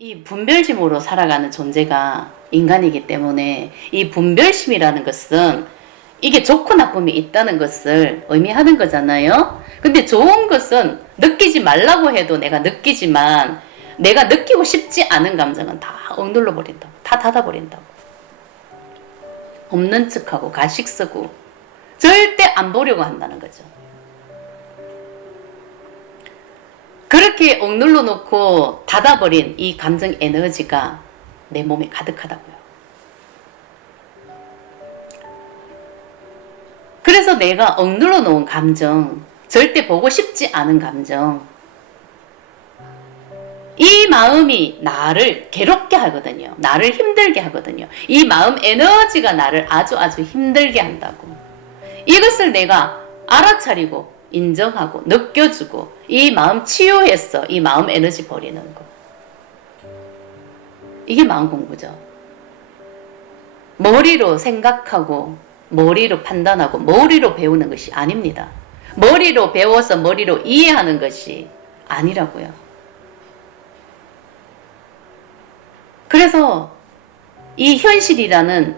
이 분별심으로 살아가는 존재가 인간이기 때문에 이 분별심이라는 것은 이게 좋고 나쁨이 있다는 것을 의미하는 거잖아요. 근데 좋은 것은 느끼지 말라고 해도 내가 느끼지만 내가 느끼고 싶지 않은 감정은 다 억눌러 버린다고, 다 닫아버린다고. 없는 척하고 가식 쓰고 절대 안 보려고 한다는 거죠. 그렇게 억눌러 놓고 닫아버린 이 감정 에너지가 내 몸에 가득하다고요. 그래서 내가 억눌러 놓은 감정, 절대 보고 싶지 않은 감정, 이 마음이 나를 괴롭게 하거든요. 나를 힘들게 하거든요. 이 마음 에너지가 나를 아주 힘들게 한다고. 이것을 내가 알아차리고 인정하고 느껴주고 이 마음 치유했어. 이 마음 에너지 버리는 거. 이게 마음 공부죠. 머리로 생각하고 머리로 판단하고 머리로 배우는 것이 아닙니다. 머리로 배워서 머리로 이해하는 것이 아니라고요. 그래서 이 현실이라는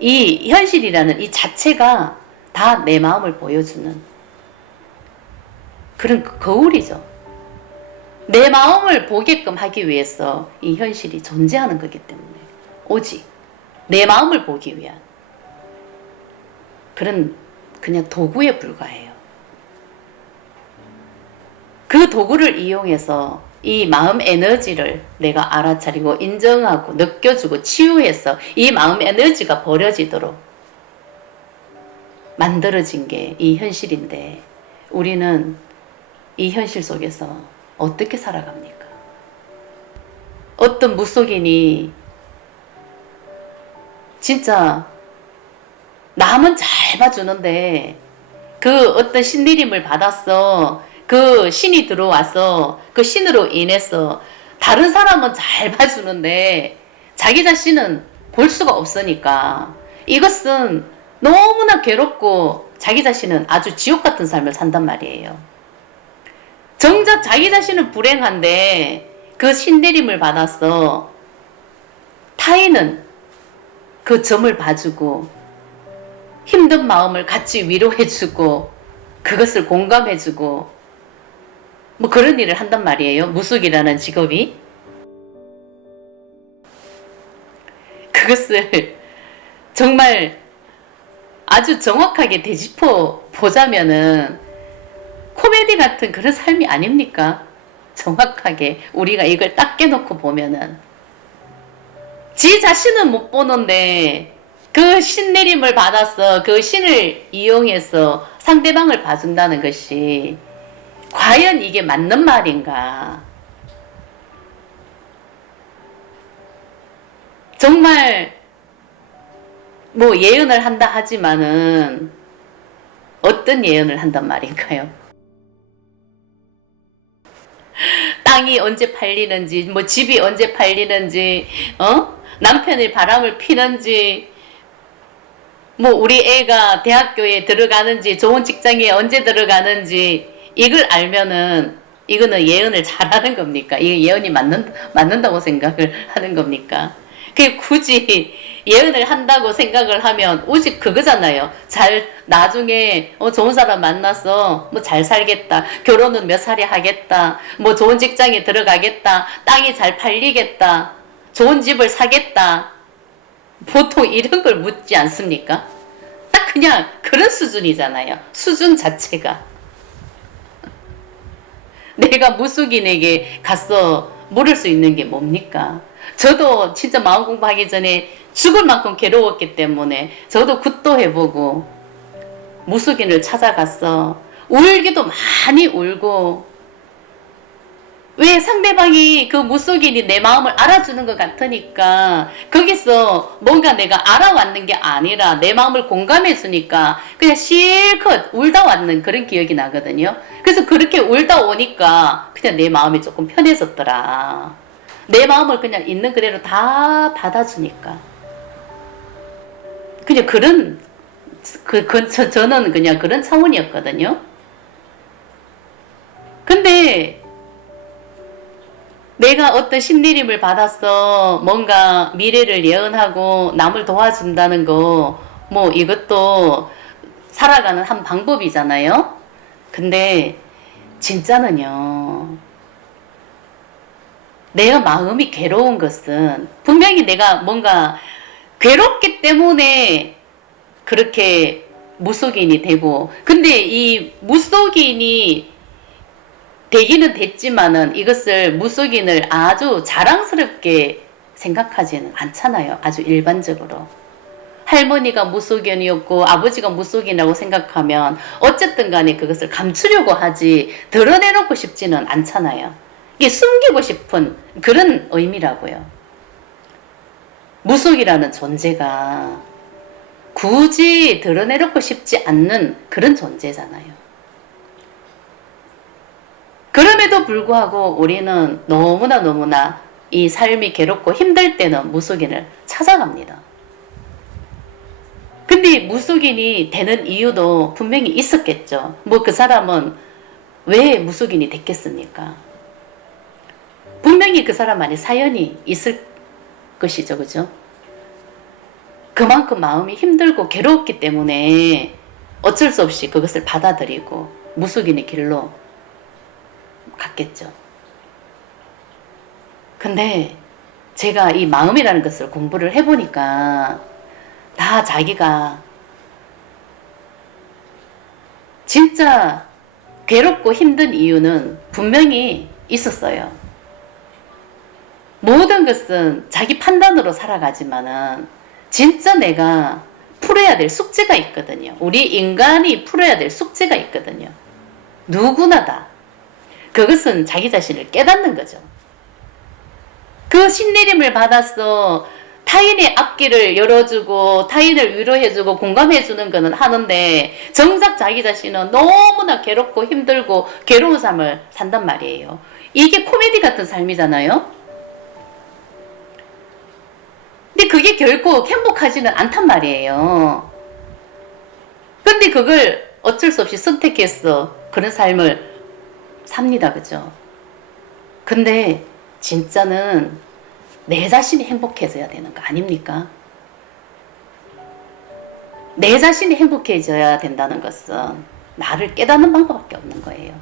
이 자체가 다 내 마음을 보여주는 그런 거울이죠. 내 마음을 보게끔 하기 위해서 이 현실이 존재하는 거기 때문에 오직 내 마음을 보기 위한 그런 그냥 도구에 불과해요. 그 도구를 이용해서 이 마음 에너지를 내가 알아차리고 인정하고 느껴주고 치유해서 이 마음 에너지가 버려지도록 만들어진 게 이 현실인데 우리는 이 현실 속에서 어떻게 살아갑니까? 어떤 무속인이 진짜 남은 잘 봐주는데 그 어떤 신내림을 받았어. 그 신이 들어와서 그 신으로 인해서 다른 사람은 잘 봐주는데 자기 자신은 볼 수가 없으니까 이것은 너무나 괴롭고 자기 자신은 아주 지옥 같은 삶을 산단 말이에요. 정작 자기 자신은 불행한데 그 신내림을 받아서 타인은 그 점을 봐주고 힘든 마음을 같이 위로해주고 그것을 공감해주고 뭐 그런 일을 한단 말이에요. 무속이라는 직업이. 그것을 정말 아주 정확하게 되짚어 보자면은 코미디 같은 그런 삶이 아닙니까? 정확하게 우리가 이걸 딱 깨놓고 보면은 지 자신은 못 보는데 그 신내림을 받아서 그 신을 이용해서 상대방을 봐준다는 것이 과연 이게 맞는 말인가? 정말 뭐 예언을 한다 하지만은 어떤 예언을 한단 말인가요? 땅이 언제 팔리는지, 뭐 집이 언제 팔리는지, 남편이 바람을 피는지, 뭐 우리 애가 대학교에 들어가는지, 좋은 직장에 언제 들어가는지 이걸 알면은 이거는 예언을 잘하는 겁니까? 이게 예언이 맞는다고 생각을 하는 겁니까? 그게 굳이 예언을 한다고 생각을 하면 오직 그거잖아요. 나중에 좋은 사람 만나서 뭐 잘 살겠다. 결혼은 몇 살에 하겠다. 뭐 좋은 직장에 들어가겠다. 땅이 잘 팔리겠다. 좋은 집을 사겠다. 보통 이런 걸 묻지 않습니까? 딱 그냥 그런 수준이잖아요. 수준 자체가. 내가 무속인에게 가서 물을 수 있는 게 뭡니까? 저도 진짜 마음 공부하기 전에 죽을 만큼 괴로웠기 때문에 저도 굿도 해보고 무속인을 찾아갔어. 울기도 많이 울고 왜 상대방이 그 무속인이 내 마음을 알아주는 것 같으니까 거기서 뭔가 내가 알아왔는 게 아니라 내 마음을 공감해 주니까 그냥 실컷 울다 왔는 그런 기억이 나거든요. 그래서 그렇게 울다 오니까 그냥 내 마음이 조금 편해졌더라. 내 마음을 그냥 있는 그대로 다 받아주니까 그냥 저는 그냥 그런 차원이었거든요. 근데 내가 어떤 신내림을 받았어. 뭔가 미래를 예언하고 남을 도와준다는 거, 뭐 이것도 살아가는 한 방법이잖아요. 근데 진짜는요. 내가 마음이 괴로운 것은 분명히 내가 뭔가 괴롭기 때문에 그렇게 무속인이 되고, 근데 이 무속인이 되기는 됐지만은 이것을 무속인을 아주 자랑스럽게 생각하지는 않잖아요. 아주 일반적으로. 할머니가 무속인이었고 아버지가 무속인이라고 생각하면 어쨌든 간에 그것을 감추려고 하지 드러내놓고 싶지는 않잖아요. 이게 숨기고 싶은 그런 의미라고요. 무속이라는 존재가 굳이 드러내놓고 싶지 않는 그런 존재잖아요. 그럼에도 불구하고 우리는 너무나 이 삶이 괴롭고 힘들 때는 무속인을 찾아갑니다. 근데 무속인이 되는 이유도 분명히 있었겠죠. 뭐 그 사람은 왜 무속인이 됐겠습니까? 분명히 그 사람 안에 사연이 있을 것이죠. 그죠? 그만큼 마음이 힘들고 괴로웠기 때문에 어쩔 수 없이 그것을 받아들이고 무속인의 길로 갔겠죠. 근데 제가 이 마음이라는 것을 공부를 해보니까 다 자기가 진짜 괴롭고 힘든 이유는 분명히 있었어요. 모든 것은 자기 판단으로 살아가지만은 진짜 내가 풀어야 될 숙제가 있거든요. 우리 인간이 풀어야 될 숙제가 있거든요. 누구나 다. 그것은 자기 자신을 깨닫는 거죠. 그 신내림을 받아서 타인의 앞길을 열어주고 타인을 위로해주고 공감해주는 거는 하는데 정작 자기 자신은 너무나 괴롭고 힘들고 괴로운 삶을 산단 말이에요. 이게 코미디 같은 삶이잖아요. 근데 그게 결코 행복하지는 않단 말이에요. 근데 그걸 어쩔 수 없이 선택해서 그런 삶을 삽니다. 그죠? 근데 진짜는 내 자신이 행복해져야 되는 거 아닙니까? 내 자신이 행복해져야 된다는 것은 나를 깨닫는 방법밖에 없는 거예요.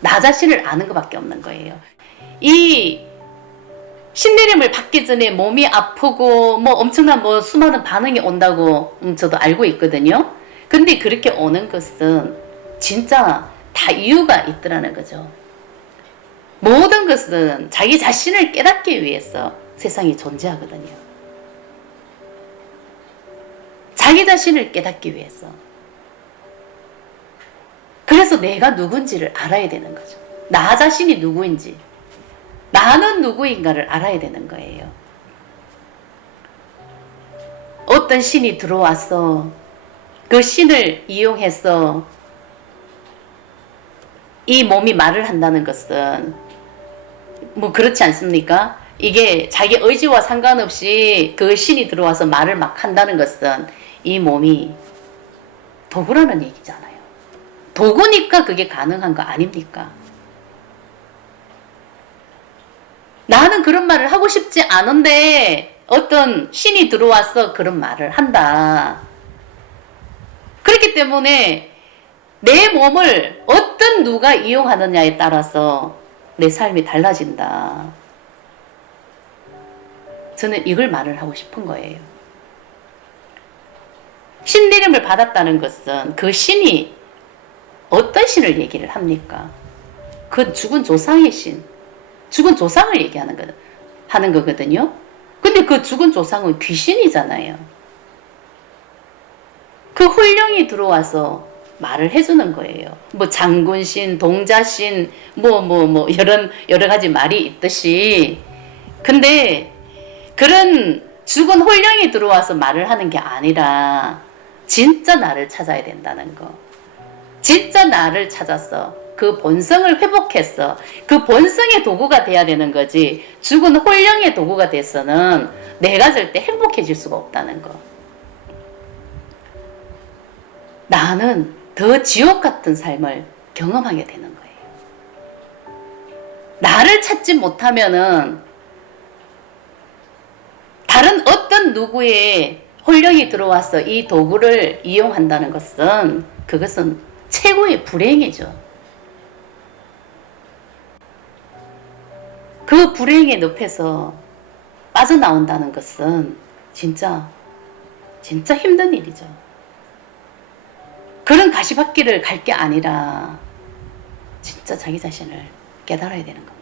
나 자신을 아는 것밖에 없는 거예요. 이 신내림을 받기 전에 몸이 아프고 뭐 엄청난 뭐 수많은 반응이 온다고 저도 알고 있거든요. 근데 그렇게 오는 것은 진짜 다 이유가 있더라는 거죠. 모든 것은 자기 자신을 깨닫기 위해서 세상이 존재하거든요. 자기 자신을 깨닫기 위해서. 그래서 내가 누군지를 알아야 되는 거죠. 나 자신이 누구인지. 나는 누구인가를 알아야 되는 거예요. 어떤 신이 들어와서 그 신을 이용해서 이 몸이 말을 한다는 것은 뭐 그렇지 않습니까? 이게 자기 의지와 상관없이 그 신이 들어와서 말을 막 한다는 것은 이 몸이 도구라는 얘기잖아요. 도구니까 그게 가능한 거 아닙니까? 나는 그런 말을 하고 싶지 않은데 어떤 신이 들어와서 그런 말을 한다. 그렇기 때문에 내 몸을 어떤 누가 이용하느냐에 따라서 내 삶이 달라진다. 저는 이걸 말을 하고 싶은 거예요. 신내림을 받았다는 것은 그 신이 어떤 신을 얘기를 합니까? 그 죽은 조상의 신. 죽은 조상을 얘기하는 거, 하는 거거든요. 근데 그 죽은 조상은 귀신이잖아요. 그 홀령이 들어와서 말을 해주는 거예요. 뭐 장군신, 동자신, 여러 가지 말이 있듯이. 근데 그런 죽은 홀령이 들어와서 말을 하는 게 아니라 진짜 나를 찾아야 된다는 거. 진짜 나를 찾아서 그 본성을 회복해서 그 본성의 도구가 돼야 되는 거지 죽은 홀령의 도구가 돼서는 내가 절대 행복해질 수가 없다는 거. 나는 더 지옥 같은 삶을 경험하게 되는 거예요. 나를 찾지 못하면은 다른 어떤 누구의 혼령이 들어와서 이 도구를 이용한다는 것은 그것은 최고의 불행이죠. 그 불행의 늪에서 빠져나온다는 것은 진짜 힘든 일이죠. 그런 가시밭길을 갈 게 아니라 진짜 자기 자신을 깨달아야 되는 거예요.